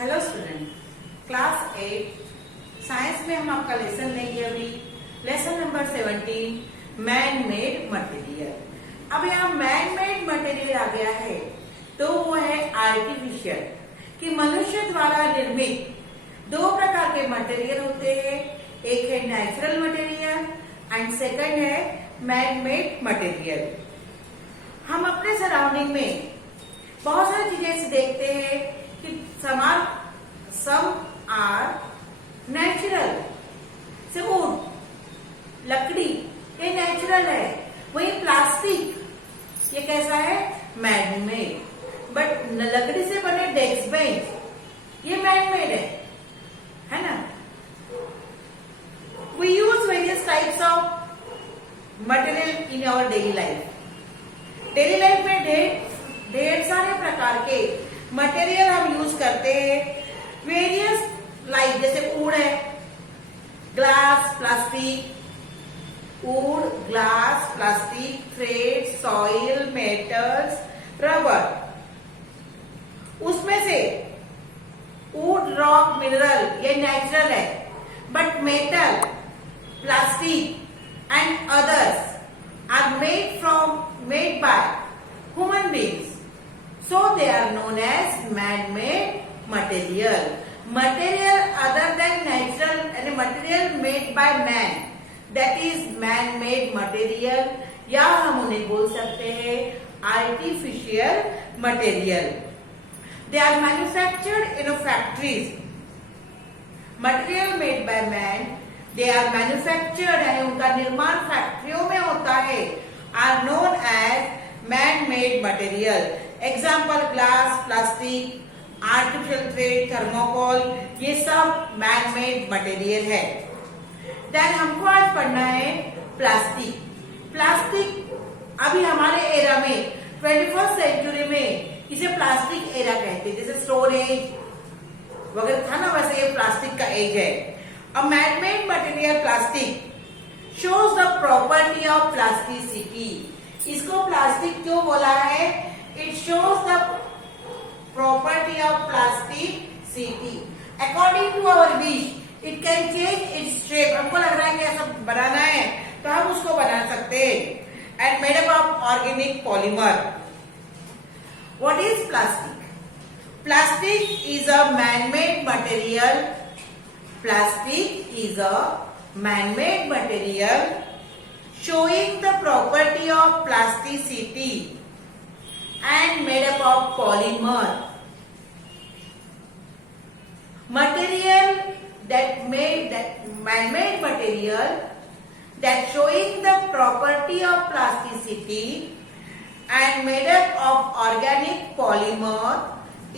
Hello student, class 8 science में हम आपका लेसन लेंगे अभी। Lesson number 17 man made material. अब यहाँ मैन मेड मटेरियल आ गया है तो वो है आर्टिफिशियल, कि मनुष्य द्वारा निर्मित। दो प्रकार के मटेरियल होते हैं, एक है नेचुरल मटेरियल एंड सेकंड है मैन मेड मटेरियल। हम अपने सराउंडिंग में बहुत सारी चीजें ऐसे देखते हैं कि सम आर नेचुरल, से वुड, लकड़ी, ये नेचुरल है। वही प्लास्टिक ये कैसा है, मैन मेड। बट लकड़ी से बने डेस्क बेंच ये मैन मेड है ना। We use various types of material in our daily life. Daily life में ढेर सारे प्रकार के मटेरियल हम यूज करते हैं। वेरियस लाइक जैसे वुड है, glass, plastic, wood, glass, plastic, thread, soil, metals, rubber. उसमें से वुड, रॉक, मिनरल ये नेचुरल है, but metal, plastic and others are made by human beings, so they are known as man-made material. Material other than natural and material made by man, that is man-made material, या हम उन्हें बोल सकते हैं artificial material. They are manufactured in factories. Material made by man, they are manufactured, यानी उनका निर्माण फैक्ट्रियों में होता है, are known as man-made material. Example glass, plastic, artificial thread, thermocol, ये सब man-made material है। Then हमको आज पढ़ना है प्लास्टिक। प्लास्टिक अभी हमारे एरा में 21st सेंचुरी में इसे प्लास्टिक एरा कहते हैं, जैसे स्टोरेज वगैरह था ना, वैसे ये प्लास्टिक का एज है। A man-made material plastic shows the property of plasticity. इसको प्लास्टिक क्यों बोला है? It shows the property of plasticity. According to our wish it can change its shape. हमको लग रहा है कि ऐसा बनाना है तो हम उसको बना सकते हैं। And made up of organic polymer. What is plastic? Plastic is a man-made material. Plastic is a man-made material showing the property of plasticity and made up of polymer. Material that man-made material that showing the property of plasticity and made up of organic polymer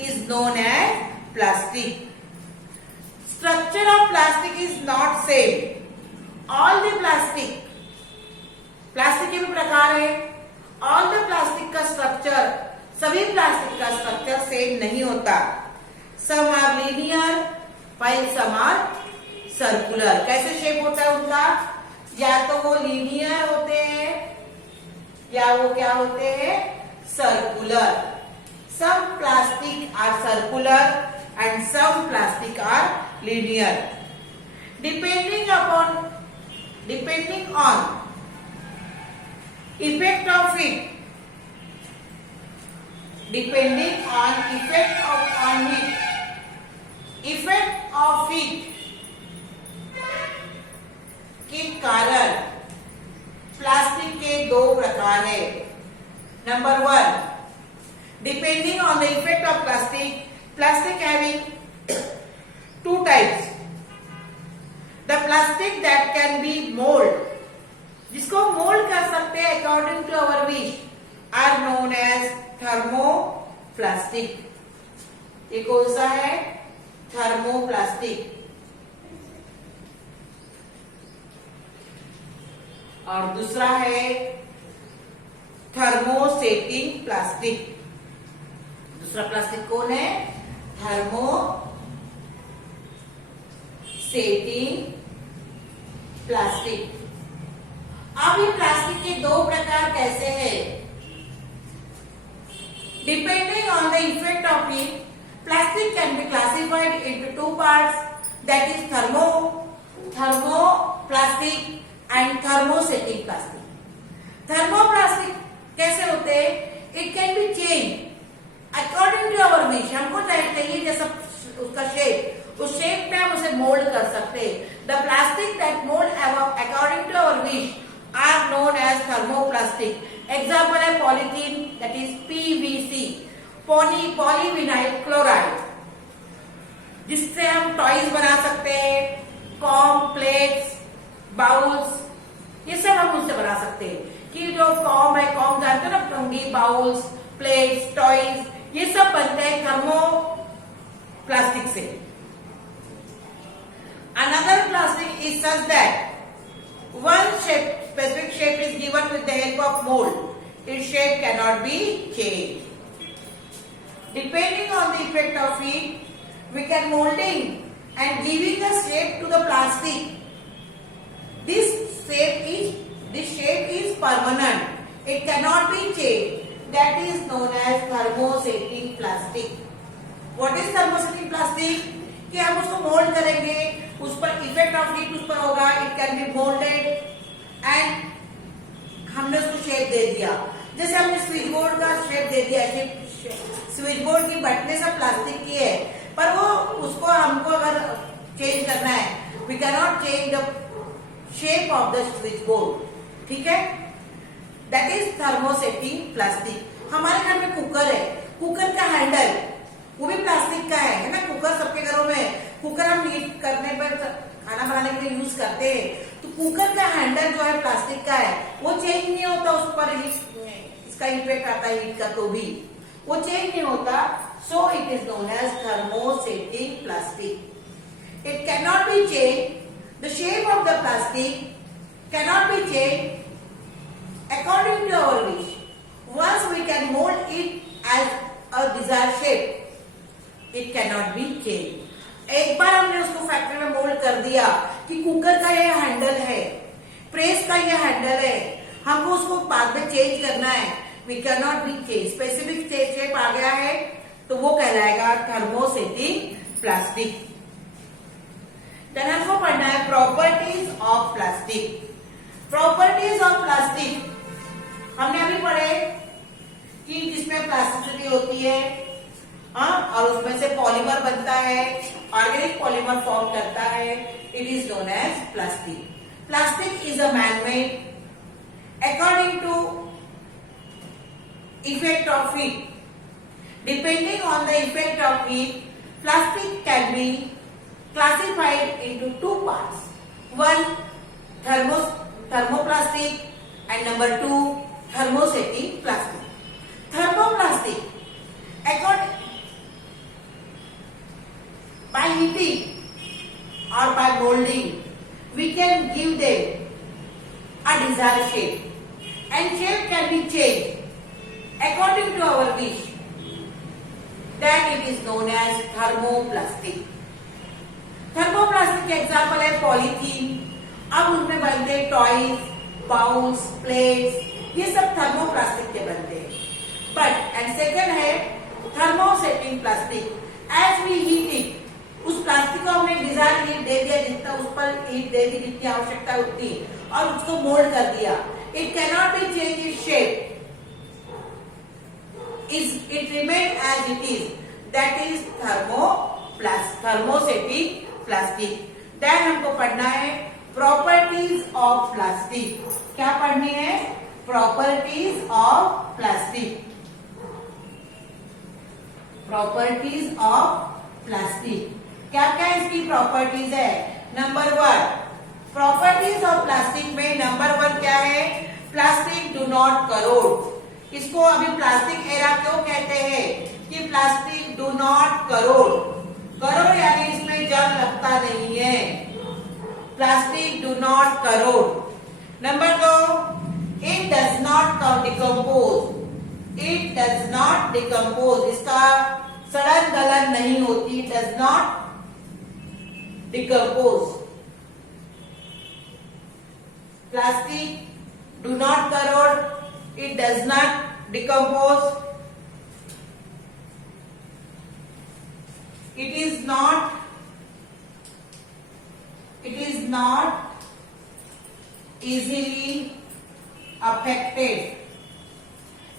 is known as plastic. Structure of plastic is not same. All the plastic के भी प्रकार है। All the plastic का structure, सभी plastic का structure same नहीं होता। Some are linear while some are circular. कैसे शेप होता है उनका? या तो वो लीनियर होते हैं या वो क्या होते हैं, circular. Some plastic are circular and some plastic are linear. Depending on effect of it, depending on effect of it के कारण प्लास्टिक के दो प्रकार है। Number 1, depending on the effect of plastic having two types. The plastic that can be mold, जिसको mould कर सकते हैं according to our wish, are known as thermoplastic. ये कौन सा है? थर्मोप्लास्टिक। और दूसरा है थर्मोसेटिंग प्लास्टिक। दूसरा प्लास्टिक कौन है? Thermosetting plastic. अब ये प्लास्टिक के दो प्रकार कैसे हैं? Depending on the effect of it, plastic Plastic can be classified into two parts, that is thermoplastic and thermosetting plastic. Thermoplastic कैसे होते हैं? It can be changed according to our wish. हमको चाहिए जैसा उसका शेप, उस शेप में हम उसे मोल्ड कर सकते हैं. The plastic that mold according to our wish are known as thermoplastic. Example है polythene, that is PVC, polyvinyl chloride, जिससे हम टॉयज बना सकते हैं, कॉम, प्लेट्स, बाउल्स, ये सब हम उससे बना सकते हैं. कि जो कॉम है, कॉम जानते हो ना, कंघी, बाउल्स, प्लेट्स, टॉयज, ये सब बनते हैं थर्मोप्लास्टिक से. Another plastic is such that one specific shape is given with the help of mold. Its shape cannot be changed. Depending on the effect of heat, we can molding and giving a shape to the plastic. This shape is permanent. It cannot be changed. That is known as thermosetting plastic. What is thermosetting plastic? कि हम उसको mould करेंगे, उस पर effect of heat उस पर होगा, it can be moulded and हमने उसको शेप दे दिया. जैसे हमने स्विच बोर्ड का शेप दे दिया, स्विच बोर्ड की बटने सब प्लास्टिक की है, पर वो उसको हमको अगर चेंज करना है, we can not change the shape of the switch board. ठीक है, दैट इज थर्मोसेटिंग प्लास्टिक. हमारे घर में कुकर है, कुकर का हैंडल वो भी प्लास्टिक का है ना. कुकर सबके घरों में, कुकर हम हीट करने पर, खाना बनाने के लिए यूज करते हैं, तो कुकर का हैंडल जो है प्लास्टिक का है, वो चेंज नहीं होता. उस पर इसका इफेक्ट आता है हीट का, तो भी वो चेंज नहीं होता. So it is known as thermosetting plastic. It can not be change. The shape of the plastic can not be change according to our wish. Once we can mold it as a desired shape, it cannot be changed. एक बार हमने उसको factory में mould कर दिया कि cooker का ये handle है, प्रेस का ये हैंडल है, हमको उसको बाद में चेंज करना है, we can not be change. Specific shape आ गया है तो वो कहलाएगा थर्मोसेटिंग प्लास्टिक. देन हमको पढ़ना है properties of plastic. Properties of plastic हमने अभी पढ़े कि जिसमें प्लास्टिसिटी होती है, और उसमें से पॉलीमर बनता है, ऑर्गेनिक पॉलीमर फॉर्म करता है. It is known as plastic. Plastic is a man made. According to effect of heat, depending on the effect of heat, plastic can be classified into two parts. One thermoplastic and number 2 thermosetting plastic. Thermoplastic, by heating or by molding, we can give them a desired shape, and shape can be changed according to our wish. That it is known as thermoplastic. Thermoplastic example है polythene. अब उनमें बनते हैं toys, bowls, plates, ये सब thermoplastic के बनते हैं. बट एंड सेकंड है thermosetting plastic. As we heat it, उस प्लास्टिक को हमने डिजायर हीट दे दिया, जितना उस पर हीट दे दी जितनी आवश्यकता उतनी, और उसको मोल्ड कर दिया. It can not be change it shape. It remain as it is. That is thermosetting plastic. Then हमको पढ़ना है प्रॉपर्टीज ऑफ प्लास्टिक. क्या पढ़नी है? Properties of plastic. Properties of plastic. क्या क्या इसकी प्रॉपर्टीज है? नंबर 1, प्रॉपर्टीज ऑफ प्लास्टिक में नंबर 1 क्या है? Plastic do not corrode. इसको अभी प्लास्टिक एरा क्यों कहते हैं? कि plastic do not corrode. Corrode यानी इसमें जंग लगता नहीं है. Plastic do not crore. Number 2, it does not decompose. It does not decompose. इसका सड़न गलन नहीं होती. Does not decompose. Plastic do not crore. It does not decompose. it is not easily affected.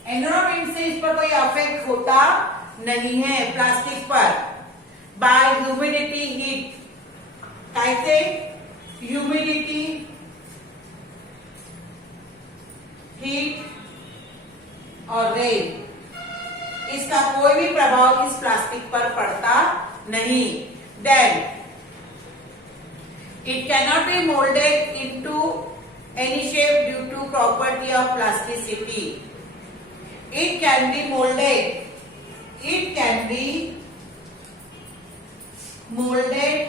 Environment से इस पर कोई अफेक्ट होता नहीं है प्लास्टिक पर. बाय ह्यूमिडिटी हीट, कैसे? ह्यूमिडिटी हीट और रेन, इसका कोई भी प्रभाव इस प्लास्टिक पर पड़ता नहीं. Then it cannot be molded into any shape due to property of plasticity. It can be molded. It can be molded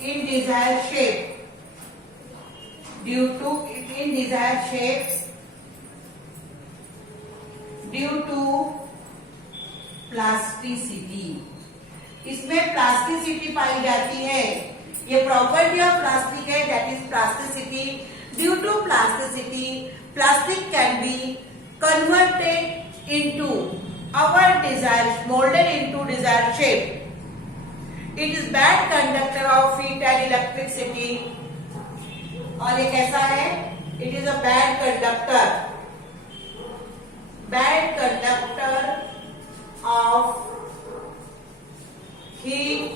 in desired shape due to plasticity. इसमें प्लास्टिसिटी पाई जाती है. ये प्रॉपर्टी ऑफ प्लास्टिक है, that is plasticity. Due to plasticity plastic can be converted into our desire, moulded into desired shape. It is bad conductor of heat and electricity. और ये कैसा है? It is a bad conductor of heat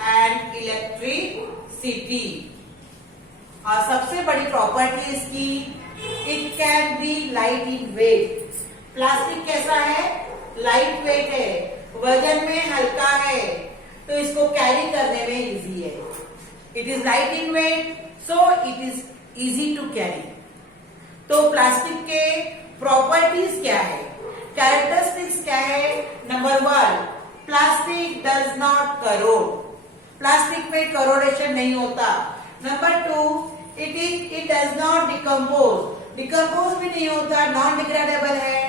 and electricity. और सबसे बड़ी property इसकी, it can be light in weight. Plastic कैसा है? लाइट वेट है, वजन में हल्का है, तो इसको कैरी करने में इजी है. It is light in weight, so it is easy to carry. तो प्लास्टिक के प्रॉपर्टीज क्या है, कैरेक्टरिस्टिक्स क्या है? Number 1, plastic does not corrode. Plastic में करोडेशन नहीं होता. Number 2, it does not decompose. Decompose भी नहीं होता, नॉन डिग्रेडेबल है.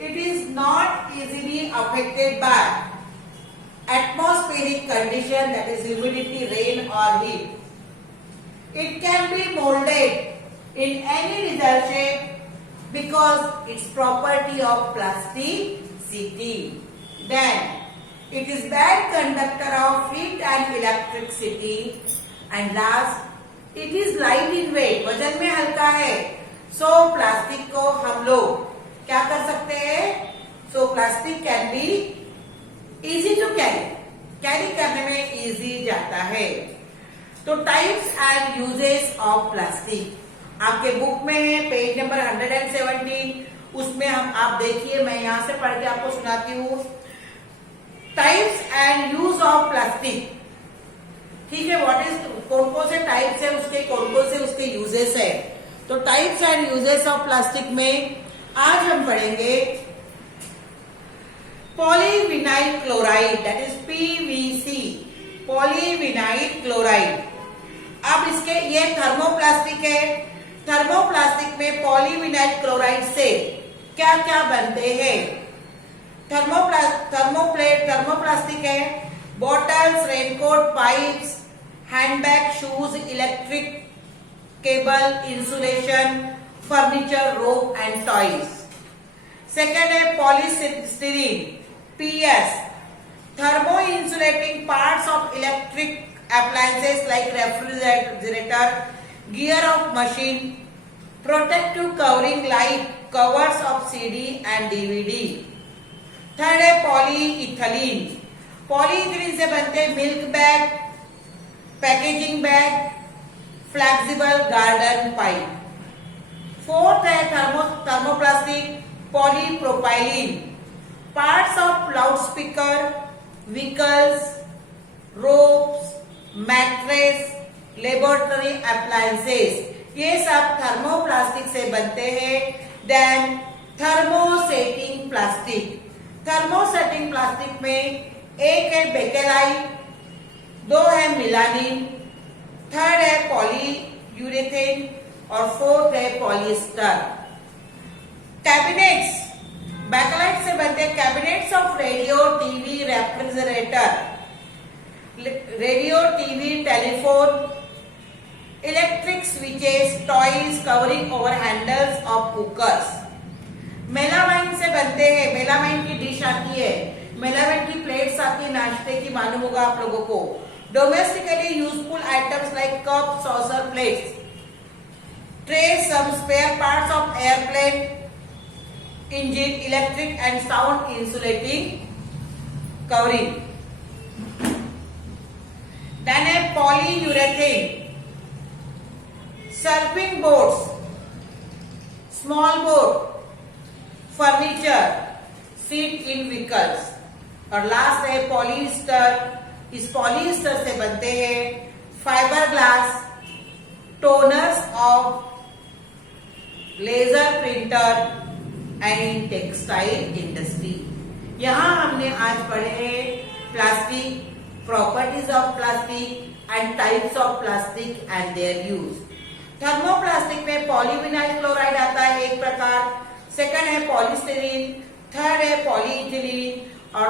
It is not easily affected by atmospheric condition, that is humidity, rain और heat. It can be molded in any desired shape because it's property of plasticity. Then it is bad conductor of heat and electricity. And last, it is light in weight, वजन में हल्का है. So plastic को हम लोग क्या कर सकते हैं? So plastic can be easy to carry. Carry करने में इजी जाता है. तो types and uses of plastic आपके बुक में है, पेज नंबर 117. उसमें आप देखिए, मैं यहां से पढ़ के आपको सुनाती हूँ. Types and use of plastic. ठीक है, व्हाट इज, कौन कौन से टाइप्स है उसके, कौन कौन से उसके यूजेस है. तो types and uses of plastic में आज हम पढ़ेंगे polyvinyl chloride, that is PVC, polyvinyl chloride. अब इसके, ये थर्मोप्लास्टिक है. थर्मोप्लास्टिक में पॉलीविनाइल क्लोराइड से क्या क्या बनते हैं? थर्मोप्लास्टिक है. Bottles, raincoat, pipes, handbag, shoes, electric cable, insulation, furniture, rope and toys. Second है polystyrene, PS, thermo insulating parts of electric appliances like refrigerator, gear of machine, protective covering like covers of CD and DVD. Third है polyethylene. Polyethylene से बनते हैं milk bag, packaging bag, flexible garden pipe. Fourth है thermoplastic polypropylene, parts of loudspeaker, vehicles, ropes, mattress, laboratory appliances, ये सब thermoplastic से बनते हैं. Then thermosetting plastic. Thermosetting plastic में एक है बेकेलाइट, 2 है मिलानिन, थर्ड है पॉलीयूरेथेन और फोर्थ है पॉलिएस्टर. कैबिनेट्स, बेकेलाइट से बनते हैं cabinets of radio, TV, refrigerator, radio, TV, telephone, electric switches, toys covering over handles of cookers. Melamine से बनते बनते हैं। मेलामाइन की डिश आती है, मेलामाइन की प्लेट्स आती है नाश्ते की, मालूम होगा आप लोगों को। Domestically useful items like cup, saucer, plates, tray, some spare parts of aeroplane engine, electric and sound insulating covering. Then a polyurethane, surfing boards, small boat, furniture, seat in vehicles। और लास्ट है polyester. इस polyester से बनते हैं fibre glass, toners of laser printer and textile industry. यहां हमने आज पढ़े plastic, properties of plastic and types of plastic and their use। Thermoplastic में पॉलीविनाइल क्लोराइड आता है एक प्रकार, सेकंड है पॉलीस्टीरीन, थर्ड है पॉलीइथिलीन और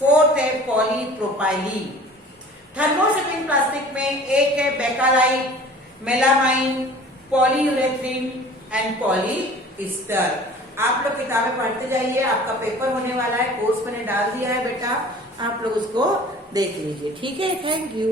फोर्थ है पॉलीप्रोपाइलीन। थर्मोसेटिंग प्लास्टिक में एक है बेकालाइट, मेलामाइन, पॉलीयूरेथ्रीन एंड पॉलीएस्टर। आप लोग किताबें पढ़ते जाइए, आपका पेपर होने वाला है, कोर्स मैंने डाल दिया है बेटा, आप लोग उसको देख लीजिए। ठीक है, थैंक यू।